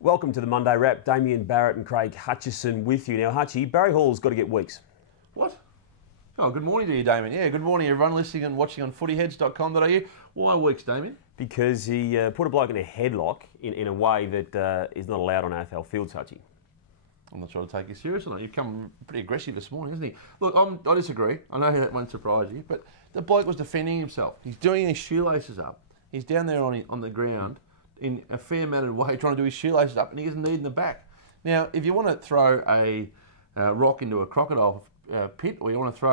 Welcome to the Monday Wrap. Damien Barrett and Craig Hutchison with you. Now, Hutchie, Barry Hall's got to get weeks. What? Oh, good morning to you, Damien. Yeah, good morning, everyone listening and watching on footyheads.com.au. Why weeks, Damien? Because he put a bloke in a headlock in a way that is not allowed on AFL fields, Hutchie. I'm not trying to take you serious or not. You've come pretty aggressive this morning, hasn't he? Look, I disagree. I know that won't surprise you, but the bloke was defending himself. He's doing his shoelaces up. He's down there on the ground in a fair-mannered way trying to do his shoelaces up, and he gets a knee in the back. Now, if you want to throw a rock into a crocodile pit, or you want to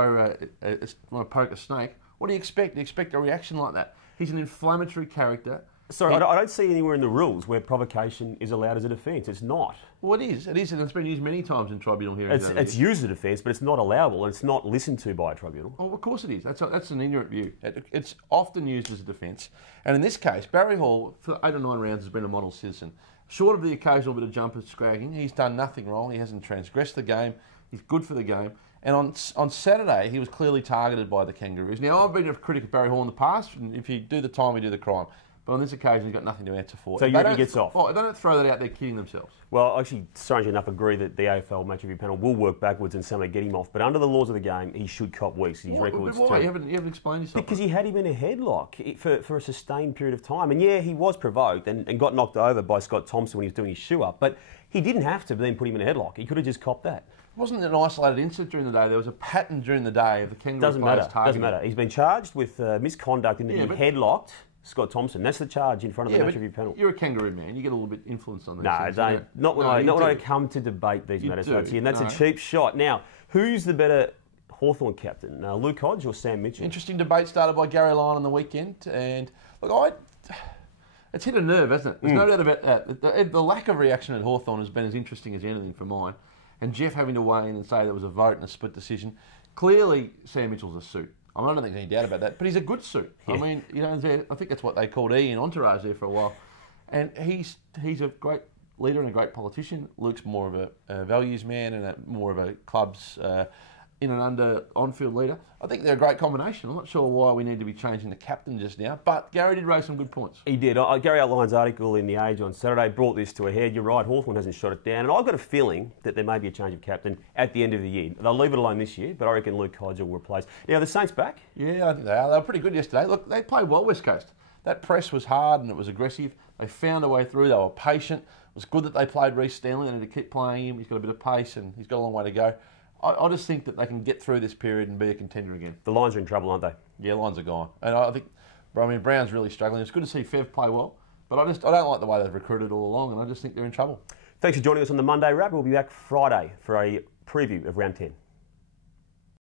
want to poke a snake, what do you expect? Do you expect a reaction like that? He's an inflammatory character. Sorry, I don't see anywhere in the rules where provocation is allowed as a defence. It's not. Well, it is. It is, and it's been used many times in tribunal hearings. It's used as a defence, but it's not allowable, and it's not listened to by a tribunal. Oh, of course it is. That's an ignorant view. It's often used as a defence. And in this case, Barry Hall, for 8 or 9 rounds, has been a model citizen. Short of the occasional bit of jumper scragging, he's done nothing wrong. He hasn't transgressed the game. He's good for the game. And on Saturday, he was clearly targeted by the Kangaroos. Now, I've been a critic of Barry Hall in the past, and if you do the time, you do the crime. But on this occasion, he's got nothing to answer for. So you reckon he gets off? Oh, they don't throw that out there kidding themselves. Well, actually, strangely enough, agree that the AFL match review panel will work backwards and somehow get him off. But under the laws of the game, he should cop weeks. His record's why? You haven't explained yourself. Because he had him in a headlock for a sustained period of time. And yeah, he was provoked and got knocked over by Scott Thompson when he was doing his shoe up. But he didn't have to then put him in a headlock. He could have just copped that. It wasn't an isolated incident during the day. There was a pattern during the day of the Kangaroo players targeting. Doesn't matter. He's been charged with misconduct in that he headlocked Scott Thompson. That's the charge in front of the match review panel. You're a Kangaroo man. You get a little bit influenced on these things. No, not when I come to debate these matters, and that's a cheap shot. Now, who's the better Hawthorn captain, Luke Hodge or Sam Mitchell? Interesting debate started by Gary Lyon on the weekend, and look, it's hit a nerve, hasn't it? There's no doubt about that. The lack of reaction at Hawthorn has been as interesting as anything for mine, and Jeff having to weigh in and say there was a vote and a split decision. Clearly, Sam Mitchell's a suit. I don't think there's any doubt about that, but he's a good suit. Yeah. I mean, I think that's what they called E in Entourage there for a while. And he's a great leader and a great politician. Luke's more of a values man and more of a club's in and under on-field leader. I think they're a great combination. I'm not sure why we need to be changing the captain just now, but Gary did raise some good points. He did. Gary Lyon's article in The Age on Saturday brought this to a head. You're right, Hawthorn hasn't shot it down, and I've got a feeling that there may be a change of captain at the end of the year. They'll leave it alone this year, but I reckon Luke Hodge will replace. Now, the Saints back? Yeah, I think they are. They were pretty good yesterday. Look, they played well, West Coast. That press was hard and it was aggressive. They found a way through. They were patient. It was good that they played Reece Stanley. They need to keep playing him. He's got a bit of pace and he's got a long way to go. I just think that they can get through this period and be a contender again. The Lions are in trouble, aren't they? Yeah, Lions are gone. And I think, Brown's really struggling. It's good to see Fev play well, but I don't like the way they've recruited all along, and I just think they're in trouble. Thanks for joining us on the Monday Wrap. We'll be back Friday for a preview of Round 10.